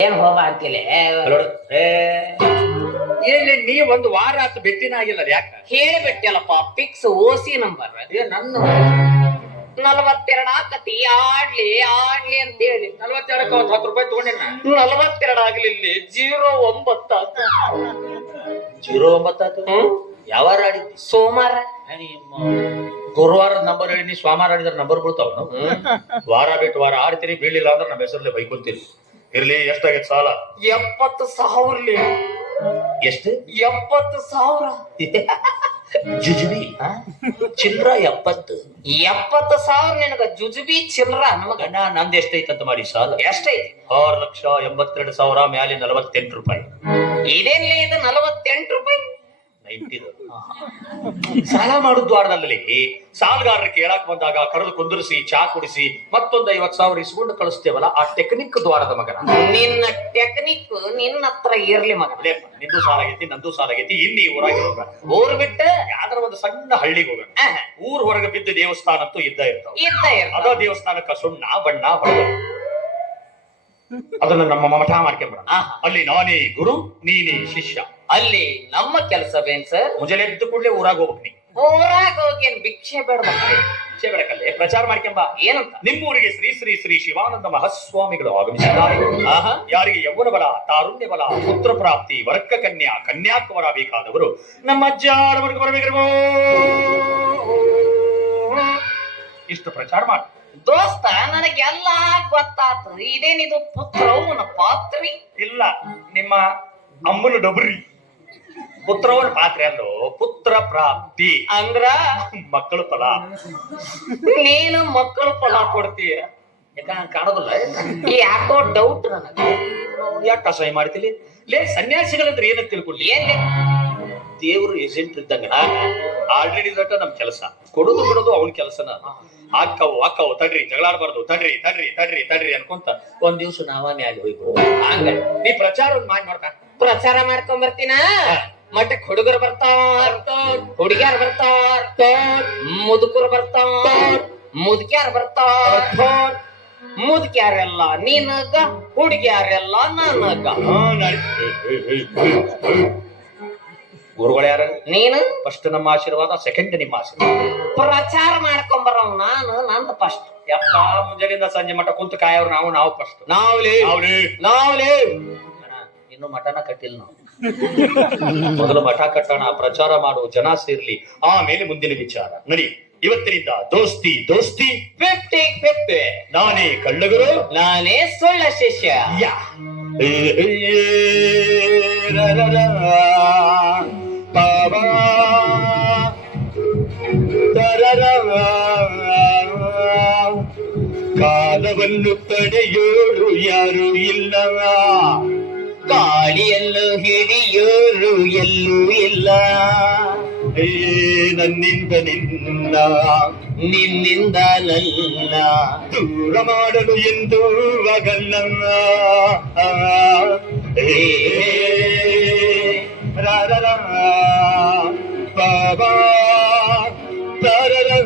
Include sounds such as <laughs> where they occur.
ಏನ್ ಹೋಮ ಅಂತಿಲ್ಲ ಇಲ್ಲಿ ನೀ ಒಂದು ವಾರ ಆತು ಬೆತ್ತಿನ ಆಗಿಲ್ಲ ಯಾಕ? ಹೇಳಿಬಿಟ್ಟಲ್ಲಪ್ಪ ಫಿಕ್ಸ್ ಓಸಿ ನಂಬರ್ ನನ್ನ ನಲವತ್ತೆರಡು ಆಕತಿ ಆಡ್ಲಿ ಆಡ್ಲಿ ಅಂತ ಹೇಳಿ ನಲ್ವತ್ತೆರಡಕ್ಕೆ ಒಂದ್ ಹತ್ತು ರೂಪಾಯಿ ತಗೊಂಡಿನ? ನಲವತ್ತೆರಡು ಆಗ್ಲಿ ಜೀರೋ ಒಂಬತ್ತ ಜೀರೋ ಒಂಬತ್ತು ಯಾವಾರ ಆಡಿದ್ದಿ? ಸೋಮವಾರ. ಗುರುವಾರ ನಂಬರ್ ಹೇಳಿ ನೀ ಸೋಮವಾರ ಆಡಿದ್ರೆ ನಂಬರ್ ಬೀಳ್ತಾವ ವಾರ ಬಿಟ್ಟು ವಾರ ಆಡ್ತೀರಿ ಬೀಳಿಲ್ಲ ಅಂದ್ರೆ ನಮ್ಮ ಹೆಸರಲ್ಲಿ ಬೈಕೊಂತೀರಿ. ಇರ್ಲಿ ಎಷ್ಟಾಗೈತೆ ಸಾಲ? ಎಪ್ಪತ್ತು ಸಾವಿರಲಿ ಎಷ್ಟು? ಎಪ್ಪತ್ತು ಸಾವಿರ. ಜುಜುಬಿ ಚಿಲ್ರ ಎಪ್ಪತ್ತು. ಎಪ್ಪತ್ತು ಸಾವಿರ ನಿನಗ ಜುಜುಬಿ ಚಿಲ್ರ ನಮಗ ಗಣ್ಣ ನಂದು ಎಷ್ಟೈತೆ ಅಂತ ಮಾಡಿ ಸಾಲ. ಎಷ್ಟೈತಿ? ಆರು ಲಕ್ಷ ಎಂಬತ್ತೆರಡು ಸಾವಿರ ಮ್ಯಾಲೆ ನಲವತ್ತೆಂಟು ರೂಪಾಯಿ. ಇದೇನ್ಲಿ ಇದು ನಲವತ್ತೆಂಟು ರೂಪಾಯಿ? ಸಾಲ ಮಾಡುದು ಸಾಲಗಾರರು ಕೇಳಕ್ ಬಂದಾಗ ಕರೆದು ಕುಂದಿರಿಸಿ ಚಾ ಕುಡಿಸಿ ಮತ್ತೊಂದು ಐವತ್ ಸಾವಿರ ಇಸ್ಕೊಂಡು ಕಳಿಸ್ತೇವಲ್ಲ ಆ ಟೆಕ್ನಿಕ್ ದ್ವಾರದ ಮಗನ. ನಿನ್ನ ಟೆಕ್ನಿಕ್ ನಿನ್ನ ಹತ್ರ ಇರ್ಲಿ ಮಗನೇ. ನಿಂದು ಸಾಲ ಆಗೈತಿ ನಂದು ಸಾಲ ಆಗೈತಿ ಇಲ್ಲಿ ಊರಾಗಿ ಹೋಗ. ಊರ್ ಬಿಟ್ಟ ಯಾವ್ದಾರ ಒಂದು ಸಣ್ಣ ಹಳ್ಳಿಗೆ ಹೋಗ. ಊರ್ ಹೊರಗೆ ಬಿದ್ದ ದೇವಸ್ಥಾನ ಅಂತೂ ಇದ್ದ ಇರ್ತಾವ. ಅದ ದೇವಸ್ಥಾನಕ್ಕ ಸುಣ್ಣ ಬಣ್ಣ ಹೊಡೆದ ಅದನ್ನ ನಮ್ಮ ಮಠ ಮಾಡ್ಕೊಂಡ್ಬಿಡ. ಅಲ್ಲಿ ನಾನೇ ಗುರು ನೀನೇ ಶಿಷ್ಯ. ಅಲ್ಲಿ ನಮ್ಮ ಕೆಲಸವೇನ್ ಸರ್? ಮುಂಜಾನೆ ಎದ್ದು ಕೂಡಲೇ ಊರಾಗ ಹೋಗ್ಬೇಕು ನೀ ಊರಾಗ ಹೋಗಿ ಏನ್ ಭಿಕ್ಷೆ ಬೇಡ ಭಿಕ್ಷೆ ಬೆಳಕಲ್ಲೇ ಪ್ರಚಾರ ಮಾಡ್ಕೊಂಬ ಏನಂತ? ನಿಮ್ಮ ಊರಿಗೆ ಶ್ರೀ ಶ್ರೀ ಶ್ರೀ ಶಿವಾನಂದ ಮಹಾಸ್ವಾಮಿಗಳು ಆಗಮಿಸಿದ್ದಾರೆ. ಆಹಾ. ಯಾರಿಗೆ ಯೌವನ ಬಲ ತಾರುಣ್ಯ ಬಲ ಪುತ್ರ ಪ್ರಾಪ್ತಿ ವರ್ಕ ಕನ್ಯಾ ಕನ್ಯಾಕುಮಾರ ಬೇಕಾದವರು ನಮ್ಮ ಅಜ್ಜಾರವರೆಗೆ ಬರಬೇಕಿರ್ಬೋ. ಇಷ್ಟು ಪ್ರಚಾರ ಮಾಡಿ. ದೋಸ್ತ ನನಗೆಲ್ಲ ಗೊತ್ತಾತು. ಇದೇನಿದು ಪುತ್ರವನ ಪಾತ್ರಿ ಇಲ್ಲ ನಿಮ್ಮ ಅಮ್ಮನ ಡಬ್ರಿ. ಪುತ್ರವನ ಪಾತ್ರೆ ಅಂದ್ರು ಪುತ್ರ ಪ್ರಾಪ್ತಿ. ಅಂದ್ರ? ಮಕ್ಕಳು ಫಲ. ನೀನು ಮಕ್ಕಳು ಫಲ ಕೊಡ್ತೀಯ. ಯಾಕ ಕಾಣೋದಿಲ್ಲ? ಯಾಕೋ ಡೌಟ್ ನನಗೆ. ಯಾಕೆ ಅಸಹ್ಯ ಮಾಡ್ತೀಲಿ? ಲೇ ಸನ್ಯಾಸಿಗಳಂದ್ರೆ ಏನಂತ ತಿಳ್ಕೊಳ್ಳಿ ಏನ್ ದೇವರು ಏಜೆಂಟ್ ಇದ್ದಂಗ ಆಲ್ರೆಡಿ ದಟ್ಟ ನಮ್ ಕೆಲಸ. ಕೊಡೋದು ಬಿಡೋದು ಅವನ ಕೆಲಸನ. ಹಾಕವು ಹಾಕವು ತಡ್ರಿ ಜಗಳಾಡಬಾರ್ದು ತಡ್ರಿ ತಡ್ರಿ ತಡ್ರಿ ತಡ್ರಿ ಅನ್ಕೊಂತ ಒಂದ್ ದಿವ್ಸ ನಾವ ಆಗಿ ಹೋಯ್ತು ಹಂಗ. ನೀ ಪ್ರಚಾರ ಒಂದ್ ಮಾಡಿ ನೋಡ್ತಾ ಪ್ರಚಾರ ಮಾಡ್ಕೊಂಡ್ ಬರ್ತೀನ? ಮಠಕ್ ಹುಡುಗರು ಬರ್ತಾವ? ಹುಡುಗಿಯರ್ ಬರ್ತಾವ? ಮುದುಕರು ಬರ್ತಾವ? ಮುದುಕ್ಯಾರ ಬರ್ತಾವ? ಮುದುಕ್ಯಾರೆಲ್ಲ ನೀನಗ ಹುಡುಗ್ಯಾರೆಲ್ಲ ನನಗ. ಗುರುಗಳು ಯಾರು? ನೀನು? ಫಸ್ಟ್ ನಮ್ಮ ಆಶೀರ್ವಾದ ಸೆಕೆಂಡ್ ನಿಮ್ಮ ಆಶೀರ್ವಾದ. ಪ್ರಚಾರ ಮಾಡ್ಕೊಂಡ್ ಬರವ್ ನಾನು ನಂದು ಫಸ್ಟ್ ಯಪ್ಪ ಮುಂಜಾನೆಯಿಂದ ಸಂಜೆ ಮಠ ಕುಂತ ಕಾಯವ್ರು ನಾವು ನಾವು ಫಸ್ಟ್ ನಾವ್ಲಿ ನಾವ್ಲೇ ನಾವ್ಲಿ ಇನ್ನು ಮಠನ ಕಟ್ಟಿಲ್ಲ ನಾವು. <laughs> ಮೊದಲು ಮಠ ಕಟ್ಟೋಣ ಪ್ರಚಾರ ಮಾಡುವ ಜನ ಸೇರ್ಲಿ. ಆಮೇಲೆ ಮುಂದಿನ ವಿಚಾರ. ನಡಿ ಇವತ್ತಿನಿಂದ ದೋಸ್ತಿ ದೋಸ್ತಿ. ಪೆಪ್ಟಿ ಪೆಪ್ಪೆ ನಾನೇ ಕಳ್ಳಗರು. ನಾನೇ ಸೊಳ್ಳ ಶಿಷ್ಯ. ಯಾ. ಕಾಲವನ್ನು ತಡೆಯೋರು ಯಾರು ಇಲ್ಲವ. ಗಾಳಿಯನ್ನು ಹಿಡಿಯೋರು ಎಲ್ಲೂ ಇಲ್ಲ. ನನ್ನಿಂದ ನಿನ್ನ? ನಿನ್ನಿಂದ ನನ್ನ. ದೂರ ಮಾಡಲು ಎಂದು ಆಗಲ್ಲ ಏ, ರ, ರ, ರ, ಪ, ಬ, తారరా